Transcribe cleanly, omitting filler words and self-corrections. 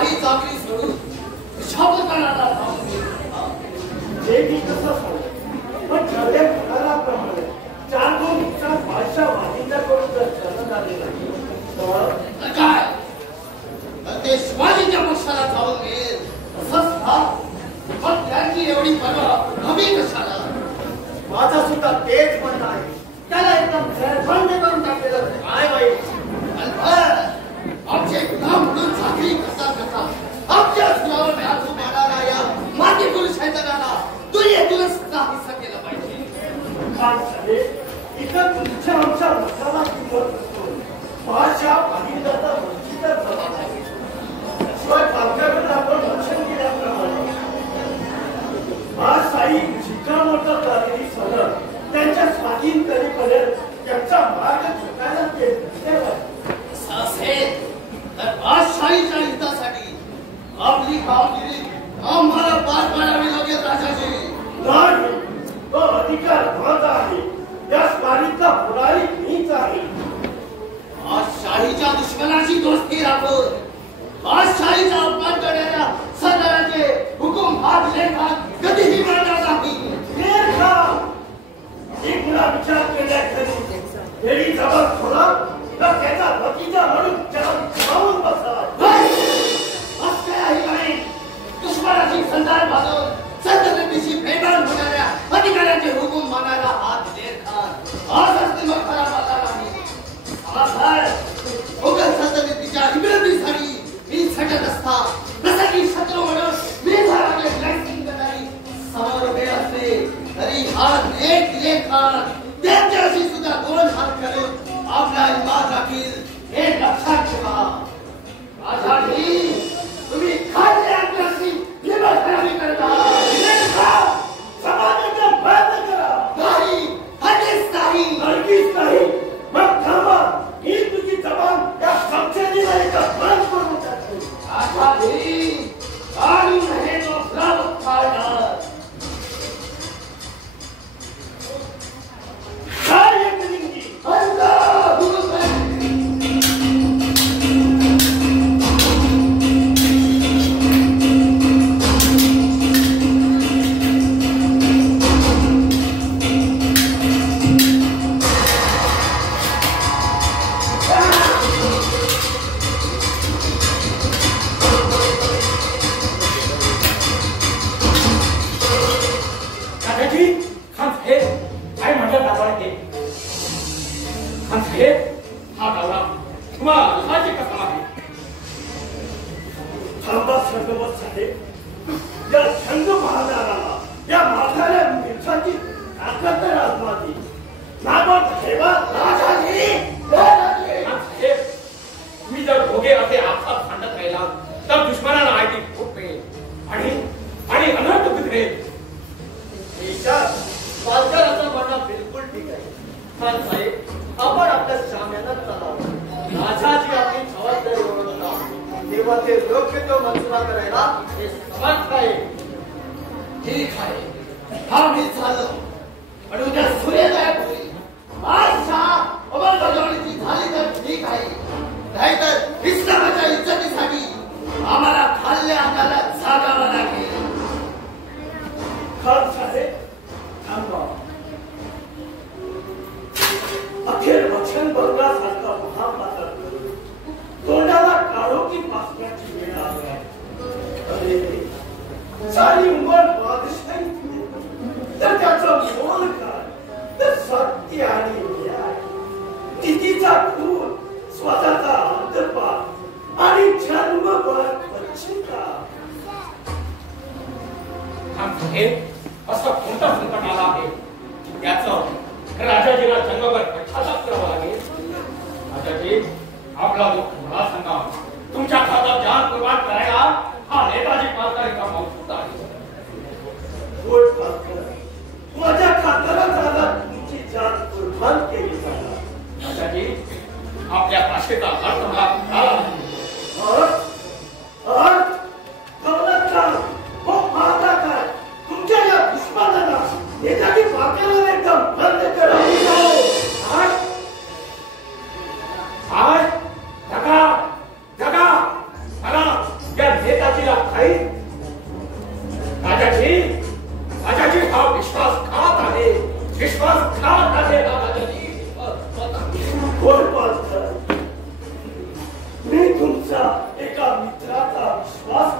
शाही चाकरी सोडून शाबुदानाला जाऊन जे मी कसं सांगू पण ठरल्या प्रकाराप्रमाणे 4-2 दिवसात बादशाह वाजिंद्याकडून जर चलन आले नाही तर काय ते शिवाजीच्या पक्षाला जाऊन मिळेल तसंच ना मग त्यांची एवढी पर्वा कमी कशाला माझा सुद्धा तेच म्हणणं आहे त्याला एकदम झरबंद करून टाकलेलं काय वाईट आमचे गुलाम म्हणून चाकरी कसा करता आमच्या सुरावर हातू मारणारा या माती पुरुष शैतानाला दुनियेतून हिस्सा केला पाहिजे खान साहेब इथं तुमच्या आमच्या मताला किंमत नसतो बादशाह वाजिंद्याचा वंचितच झाला आहे शिवाय पालकाकडे आपण रक्षण केल्याप्रमाणे बादशाही शिकामोर्तब झालेली सनद त्यांच्या स्वाधीन करेपर्यंत त्यांचा मार्ग चुकायला असेल तर बादशाहीच्या हितासाठी आपली कामगिरी आम्हाला पार पाडावी लागेल राजाजी नाही तो अधिकार माझा आहे त्या स्वारीचा पुढारी मीच आहे बादशाहीच्या दुश्मनाची दोस्ती राखून बादशाहीचा अपमान करणाऱ्या सरदाराचे हुकूम हात लेखात कधीही मानणार नाही एकदा विचार केल्याखेरी वेळी जवळ थोडा तर त्याचा भतीजा म्हणून जाऊन बसा नाही दुश्मनाची संधान बांधून संतगतीशी बेमान होणाऱ्या अधिकाऱ्याचे हुकूम मानायला हात लेखात आजच मग खरा माता नाही मुघल संतगतीच्या इब्रतीसाठी मी झटत असता जसं की शत्रू म्हणून मी झाडाने ब्लॅकिंग करणारी समोर उभे असले तरी हात एक लेखात त्यांच्याशी सुद्धा 2 हात करून आपला इमान राखील हे लक्षात ठेवा राजाजी तुम्ही खाल्ले आपल्याशी निबंधनावी करता समाजाचा प्रयत्न करा नाही हरगिज नाही हरगिज नाही मग थांबा ही तुझी जबान या समस्येला एका बंद करून टाकतो राजाजी काढून हे तो प्राप्त करणार काय एकलिंगी श्वास